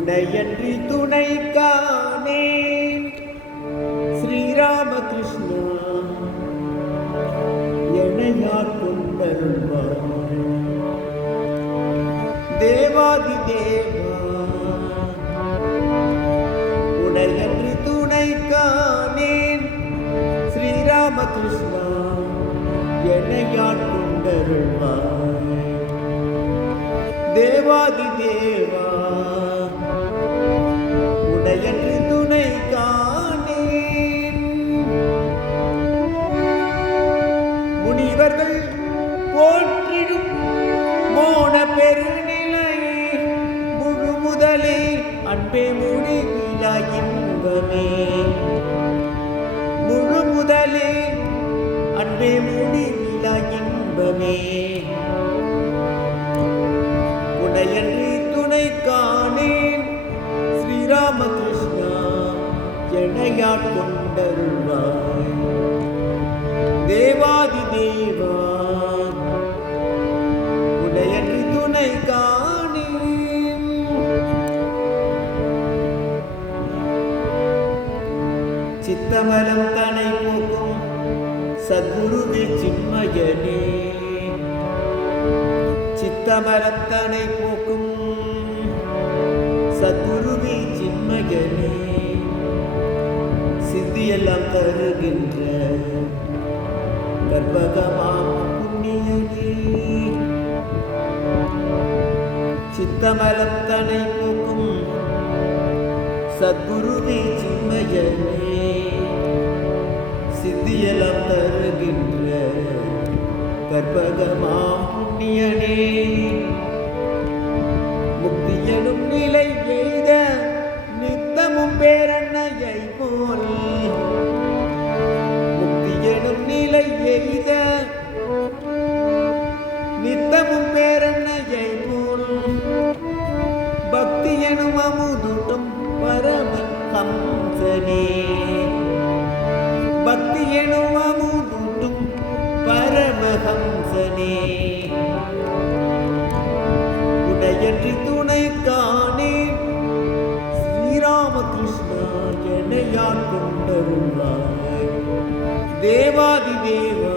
துணையன்றி துணை காணே ஸ்ரீராமகிருஷ்ணா எனையார் கொண்டருள்வாய் தேவாதி தேவா உடையன்றி துணை காணேன் ஸ்ரீராமகிருஷ்ணா எனையார் கொண்டருள்வாய் தேவாதி தேவா என்று துணை காணேன். முனிவர்கள் போற்றிடும் மோன பெருநிலை முழு முதலே அன்பே முடிவிலா இன்பமே. முழு முதலே அன்பே முடிவிலா இன்பமே. எனையாட் கொண்டருள்வாய் தேவாதி தேவா உடையன்றி துணை காணேன். சித்தமலம் தனை போக்கும் சத்குருவே சிம்மயனே சித்தமலத்தனை போக்கும் எல்லாம் தருகின்ற கர்ப்பகமாம் புண்ணியனே. சித்தமரத்தனை போக்கும் சத்குருவே சின்மயனே. சித்தியெல்லாம் தருகின்ற கற்பகமாம் புண்ணியனே. முக்தியனும் நிலை எய்த நித்தமும் பேரன்னையை போல் அமுதுட்டும் பரம கம்சனே பக்தி எனும் அமுதுட்டும் பரமஹம்சனே உடையன்றி துணை காணே. ஸ்ரீராமகிருஷ்ணா என்னையான் கொண்டருள்வாய் தேவாதி தேவா